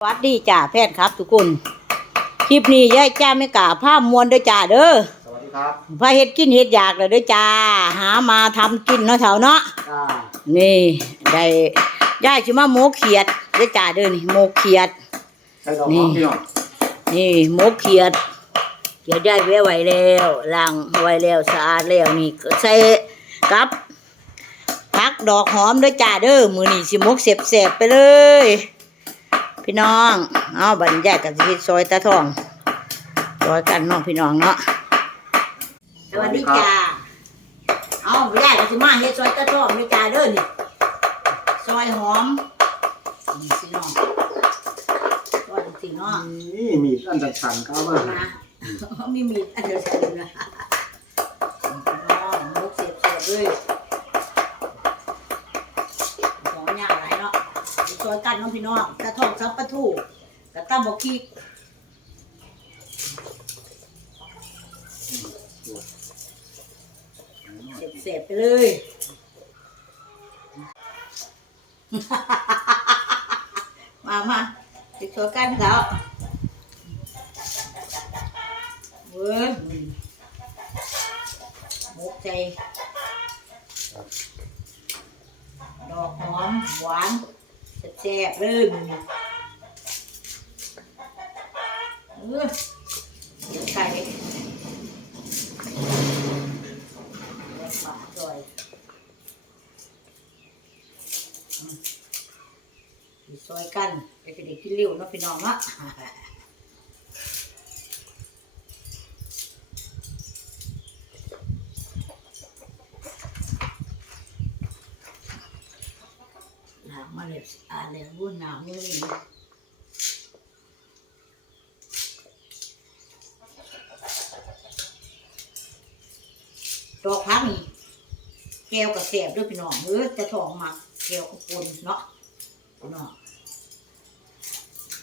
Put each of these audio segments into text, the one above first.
สวัสดีจ้าแพทย์ครับทุกคน คลิปนี้ยายจ้าไม่กล้าภาพมวนเด้อจ้าเด้อสวัสดีครับพาเฮ็ดกินเฮ็ดอยากเลยเด้อจ้าหามาทำกินเนาะเถาเนาะอ่านี่ได้ยายสิมาโมกเขียดเด้อจ้าเด้อนี่โมกเขียดใส่ดอกหอมพี่น้องนี่โมกเขียดเขียดได้ไว้ไว้แล้วล้างไว้แล้วสะอาดแล้วนี่ก็ใส่กับผักดอกหอมเด้อจ้าเด้อมื้อนี้สิโมกเสบๆไปเลย พี่น้อง เอาบัดนยายกับสิซอยตาทองซอยกันเน้องพี่น้องเนาะสวัสดีจ้าเอายายกับสิมาเฮ็ดซอยตาทองนี่จ้าเด้อนี่ซอยหอมนี่พี่น้องซอยสิเนาะนี่มีดอันสั่นๆก็เอามานะมีมีดอันเดียวใส่เลยนะพี่น้องมุกเสียบๆเลยหอมยาวหลายเนาะซ อยกันน้องพี่น้องตาทองซับปลาทูกระตั้มบกขี้เสร็จไปเลยมามาติดตัวกันเขาเว้ยหมกใจดอกหอมหวาน แซ่บเลยมึงเออไข่ปลาจอยซอยกันไปจะได้กินเร็วเนาะพี่น้องเนาะ หลังมา เลยวุ่นหนาวเลยดอกพักนี่แก้วกับแสบด้วยพี่น้องเออจะทองหมักแก้วกับปนเนาะพี่น้อง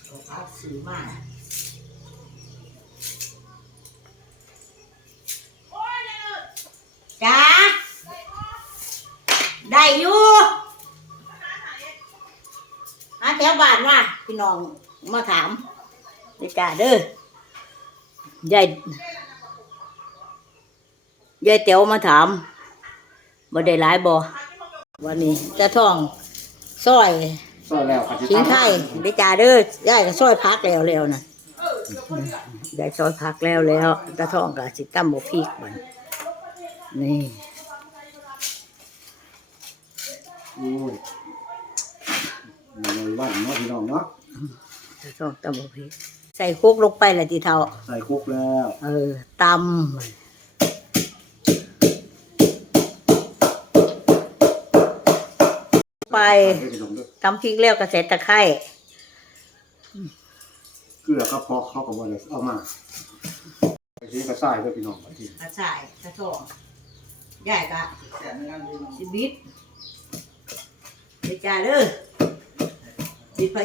ดอกพักซื้อมาจ้าได้อยู่ อาแถวบ้านว่าพี่น้องมาถามเด้อจ้าเด้อยายยายเต๋วมาถามบ่ได้หลายบ่วันนี้จะท่องซอยซอยแล้วครับขิงไทยเด้อจ้าเด้อยายก็ซอยพักแล้วแล้วนะยายซอยพักแล้วแล้วตะท่องก็สิตำบ่พริกมันนี่โอ้ยมีบ้านเนาะพี่น้องเนาะตะท่องตำบ่พริกใส่คุกลงไปละทีเท่า ใส่คุกแล้วเออตำไปใส่พี่น้องด้วยตำพริกแล้วก็ใส่ตะไคร้เกลือก็พอเข้ากับว่าเลยเอามาไปซื้อกระส่ายด้วยพี่น้องบางทีกระชายกระทองใหญ่กะสิบิดเดี๋ยวจ้าเด้อ บิดไ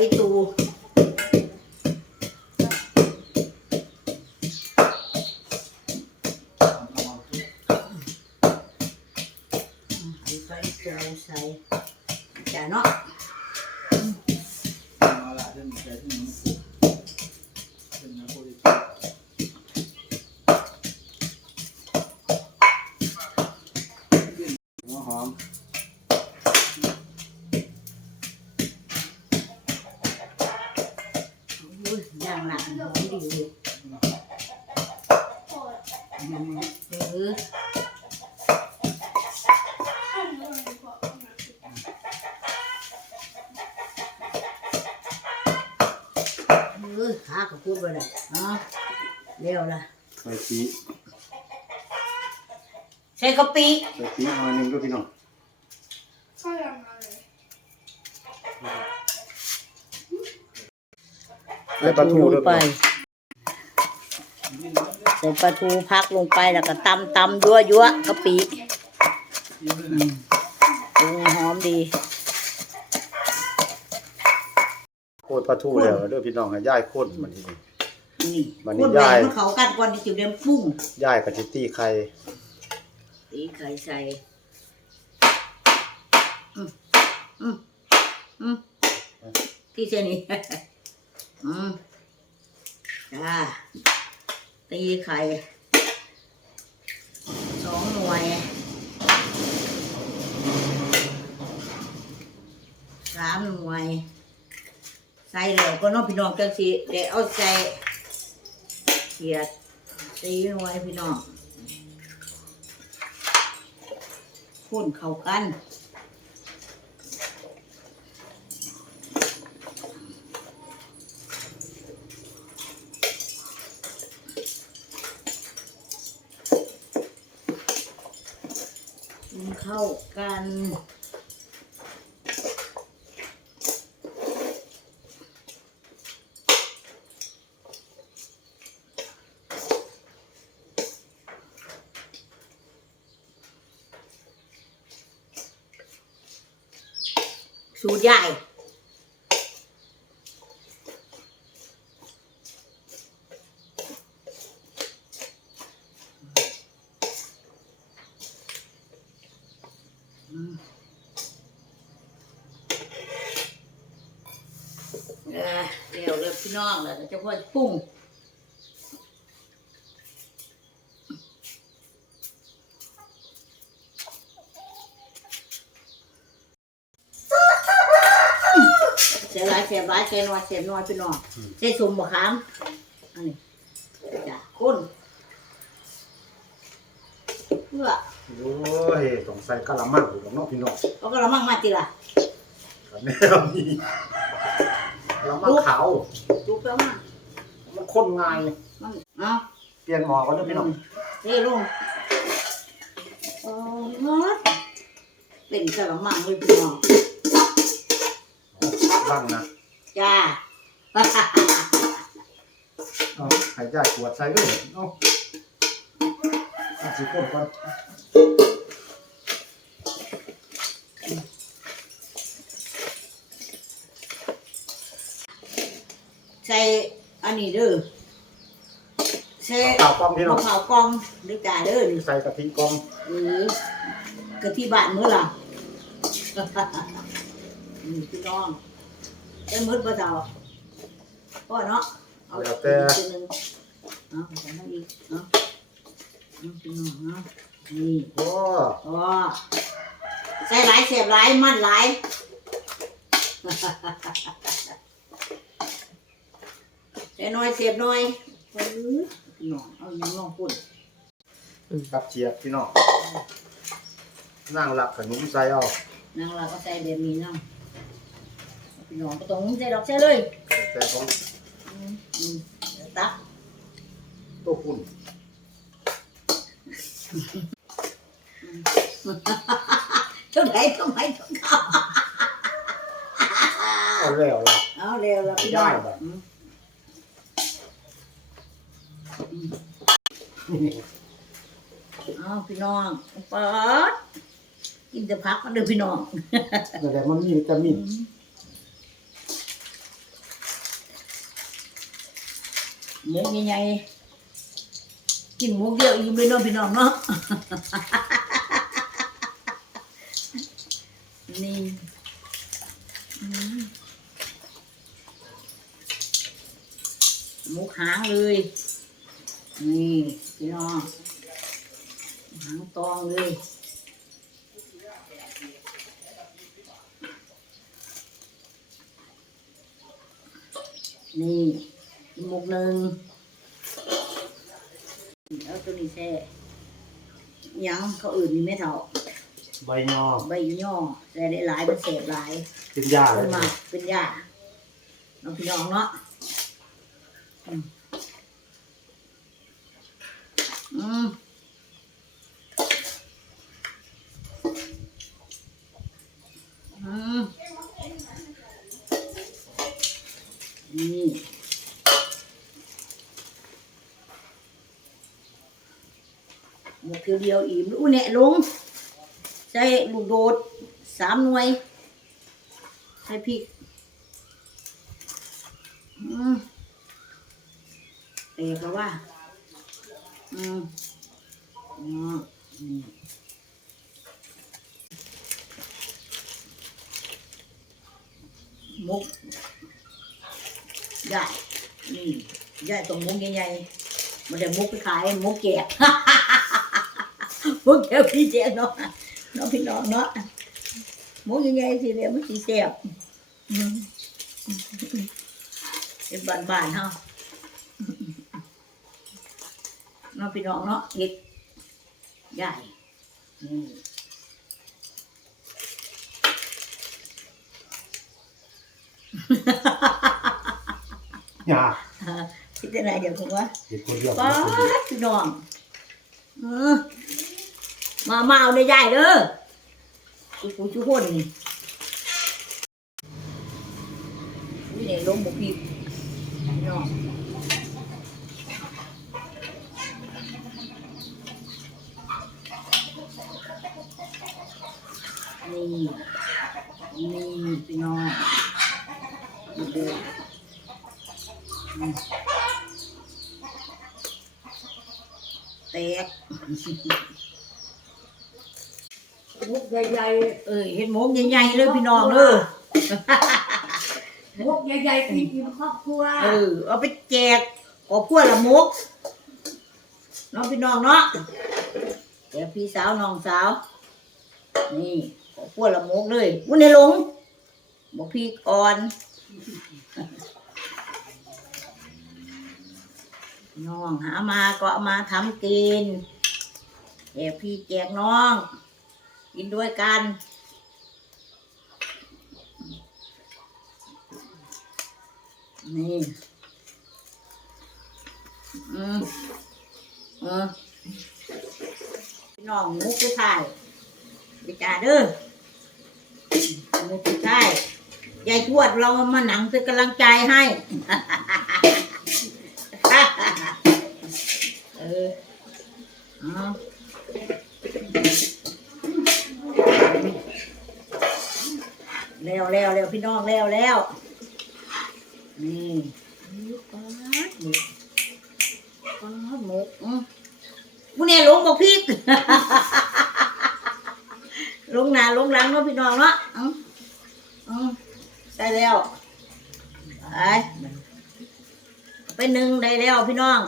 เร็วละใส่ปีใส่กะปิใส่ปีหน่อยหนึงด้วยพี่น้องใส่ปลาทูด้วยไปพี่น้องใส่ปลาทูพักลงไปแล้วก็ตำตำยั่วยั่วกะปิอืมปรุงหอมดีโคตรปลาทูแล้วเด้อพี่น้องให้ย่ายโคตรมันทีนี้ นี่วันนี้คนแหวนยายมันเขากันก่อนที่จะเดินฟุ้งย่ายกับจิตตี้ไข่ตีไข่ใส่อืมอืมอืมที่เช่นนี้จ้าตีไข่สองหน่วยสามหน่วย ใส่แล้วก็เน้องพี่น้องจังสิเดี๋ยวเอาใส่ เขียดตีหน่วยพี่น้องคนเข้ากันเข้ากัน ใหญ่เออเดี๋ยวเลยพี่น้องแล้วจะพ่อปรุงเสียหลายเสียหลายเสียน้อยเสียน้อยพี่น้องใส่สมบะขามอันนี้จ้ะคนเพื่อโอ้ยต้องใส่กะละมังอยู่กับน้องพี่น้องเอาก็ละมั่งมาติล่ะกับแม่นี่กะละมังขาวจุกแล้วมามันข้นง่ายมันเอาเปลี่ยนหมอก็ได้อพี่น้องเฮ้ลงโอ้ยเป็นกระมังเลยพี่น้อง บ้างนะ จ้าเอาใหายใจขวดใส่ด้วยเอาเอาสิข้นก่อนใส่อันนี้เด้อใส่ข้าวกล้องพี่น้องมะพร้าวกล่องเด้อจ้าเด้อนี่ใส่กะทิกล่องเออกะทิบ้านมื้อล่ะ นี่พี่น้อง ได้มื้อบ่เจ้าพ่อเนาะเอาอีกทีหนึงเอาใส่มาอีกเนาะเอาพี่น้องเนาะนี่โอ้อ๋อใส่หลายเสียบหลายมันหลายใส่น้อยเสียบน้อยเออพี่น้องเอายังลองพูดกับเชียบพี่น้องนั่งหลักขนมใส่เอานางเราก็ใส่แบบนี้เนาะ พี่น้องก็ต้องใส่ดอกใส่เลยใส่ของอืมอืมเดี๋ยวตักโต๊ะปุ่นเท่าไหร่ทำไมต้องเข้าเอาแล้วล่ะ เอาเร็วแล้วพี่น้องได้บ่อืมเอาพี่น้องเปิดกินแต่พักกันเด้อพี่น้องนั่นแหละมันมีวิตามิน หมูใหญ่ๆกินหมูเดียวอิ่มเลยเนพี่น้องเนาะนี่มหมูหางเลย นี่พี่น้องหางตองเลยนี่ หมกหนึ่งแล้วตัวนี้แช่ยังเขาอื่นนี่ไม่เท่าใบยอใบย่อแช่ได้หลายมันเสพหลายกินยาเลขึ้ยนมาเป็นยาน้องพี่น้องเนาะอืมอืมอืมนี่ เพียวเดียวอิ่มอู้แหนะลง ใส่ลูกโดดสามหน่วย ใส่พริกอืมเอกแล้วว่า อืมอ๋อนี่มุกได้นี่ยายต้องมุกใหญ่ๆมันได้มุกไปขายมุกแจก มุกแจกพี่แจกเนาะเนาะพี่น้องเนาะมุกใหญ่ๆสิเดียวมันสิแซ่บอืมเป็นบ้านๆเฮาเนาะพี่น้องเนาะเฮ็ดใหญ่นี่อย่าอ่าคิดได้ไรเดี๋ยวผมว่าเห็นคนเดียวป้าดพี่น้องเออ มามาเอาในใหญ่เด้อชุกชุกคนนี่นี่เนี่ยลงบุกพีพี่น้องนี่นี่พี่น้องนี่เด้ออืมแตก มุกใหญ่เอ้ยเห็นหมกใหญ่ๆเลยพี่น้องเออๆมุกใหญ่ๆกินอิ่มครอบครัวเออเอาไปแจกขอบพวละหมกน้องพี่น้องเนาะแจกพี่สาวน้องสาว นี่ขอบพวละหมกเลยวุ้นในหลงบอกพี่ก่อนน้องหามาก็เอามาทำกินแจกพี่แจกน้อง กินด้วยกัน นี่ อืมเออน้องมุกไปถ่ายไปจ่าเด้อมุกไปถ่ายยายทวดเรามาหนังเป็นกำลังใจให้ เออเอา แล้วแล้วแล้วพี่น้องแล้วแล้วนี่ปาดหมกปาดหมกอืมผู้เนี่ยลงบอกพี่ลงหนาลงหลังเนาะพี่น้องเนาะอืมอืมใส่แล้วไปไปหนึ่งได้แล้วพี่น้อง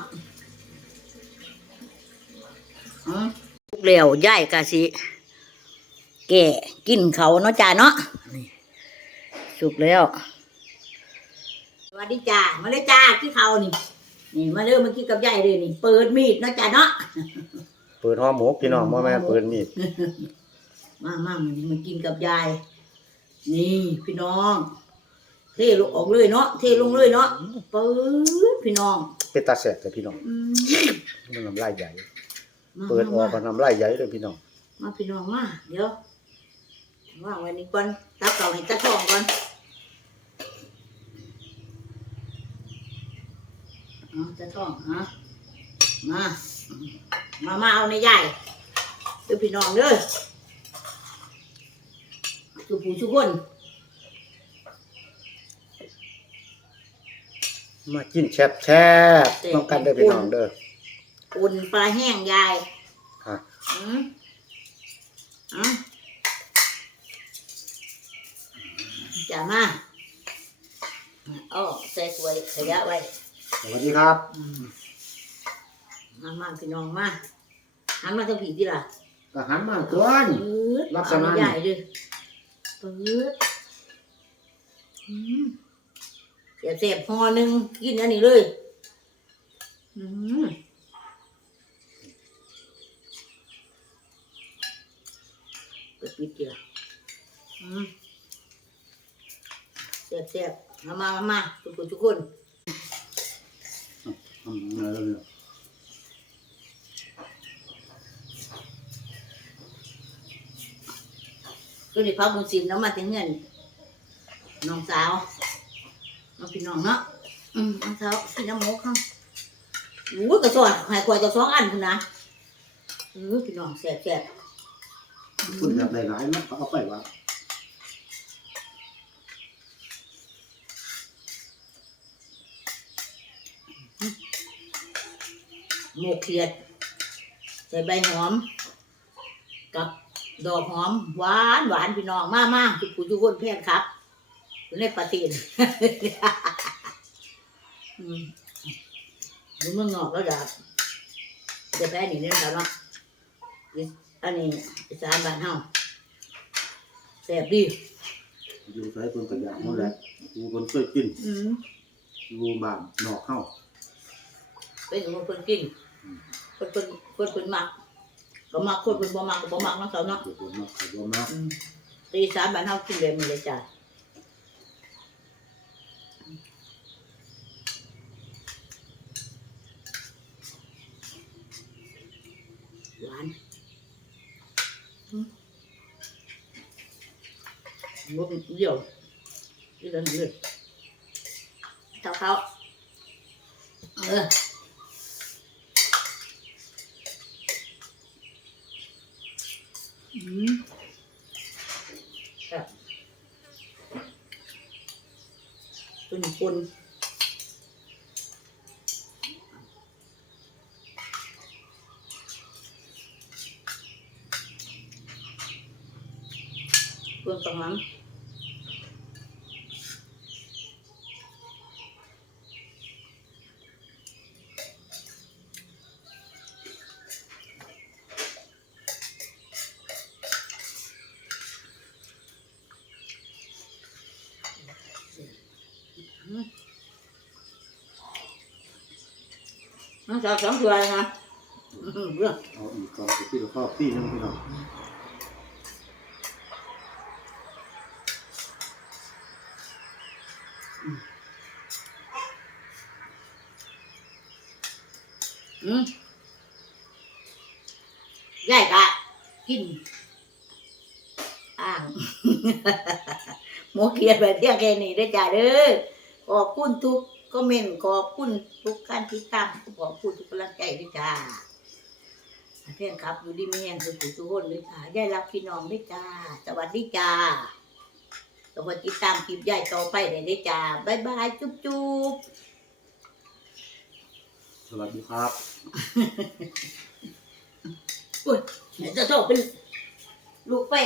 อืมลูกเหลวย่ายกะสิแก่กินเขาเนาะจ้าเนาะนี่ สุกแล้ว สวัสดีจ้ามาเลยจ้าที่เขานี่ นี่มาเริ่มมากินกับยายเลยนี่ เปิดมีดเนาะจ้าเนาะ เปิดหัวหมกพี่น้องบ่แม่นเปิดมีด มามามันมากินกับยาย นี่พี่น้อง เทลงออกเลยเนาะ เทลงเลยเนาะเปิดพี่น้อง เป็นตาแซ่บแต่พี่น้อง อืมมันน้ำลายใหญ่ มาเปิดออกก็มาน้ำลายใหญ่เลยพี่น้อง มาพี่น้องมา เดี๋ยวว่างไว้นี่ก่อนตักเก่าให้ตักทองก่อน เอาตักทองฮะมา มามาเอาในใหญ่เด้อพี่น้องเด้อทุกผู้ทุกคนมากินแซ่บแซ่บๆต้องกันเด้อพี่น้องเด้ออุ่นปลาแห้งยายฮะอืมอืมจะมาเอ๋อใส่สวยขยะไว้ สวัสดีครับอืมมามาพี่น้องมาหันมาทางผีที่ล่ะก็หันมาก่อนปืดลักษณะเอาใหญ่ดิปืดอืมเสียบเสียบๆห่อหนึ่งกินอันนี้เลยอืมเปิดปิดดีล่ะอืมเสียบเสียบๆมามามามาทุกคนทุกคน อืมเอาเลย ก็ได้พักบุญศิลป์แล้วมาถึงเงินน้องสาวน้องพี่น้องเนาะอืมน้องสาวพี่น้ำหมกเขาโอ้ยกระสอนหายกว่าจะสองอันคุณนะเออพี่น้องแสบแสบคุณแบบหลายๆมันเอาไปว่าหมกเขียด ใส่ใบหอมกับ ดอกหอมหวานหวานพี่น้องมามาทุกผู้ทุกคนเพียนครับอยู่ในปฏินอืมอยู่เมืองนอกแล้วดาบจะแพ้นี่เนี่ยครับเนาะอีอันนี้อีสานบ้านเฮาแซ่บดีอยู่ใส่คนกระยานั่นแหละกูคนเคยกินอืมอยู่บ้านนอกเข้าเป็นคนคนกินคนคนคนคนมัก ก็มักคนคนบ่มักก็บ่มักเนาะเขาเนาะเดี๋ยวคนมาขายบ่มากอืมตีสามบ้านเฮากินแบบนี้เลยจ้ะหวานอืมงบเดียวนี่กันเลยเท่าเขาเออ แบบตุนปุนเพื่อนตระมา ณน้องสาวสองตัวเลยนะอื้อหือเรื่องเอาอีกสองตัวที่เราชอบที่นึงพี่น้องอืมยายกะกินอ่างหมูเขียนไปเที่ยงแค่นี้ได้อจ้าเด้อ ขอบคุณทุกคอมเมนต์ขอบคุณทุกการติดตามขอบคุณทุกกำลังใจด้วยจ้าเพื่อนครับอยู่ดีมีแห่งสุขุทุกคนเลยค่ะยายรับพี่น้องด้วยจ้า สวัสดีจ้าสวัสดีตามคลิปยายต่อไปเลยด้วยจ้าบ๊ายบายจุ๊บจุ๊บสวัสดีครับอุ้ยเดี๋ยวจะโตเป็นลูกเป้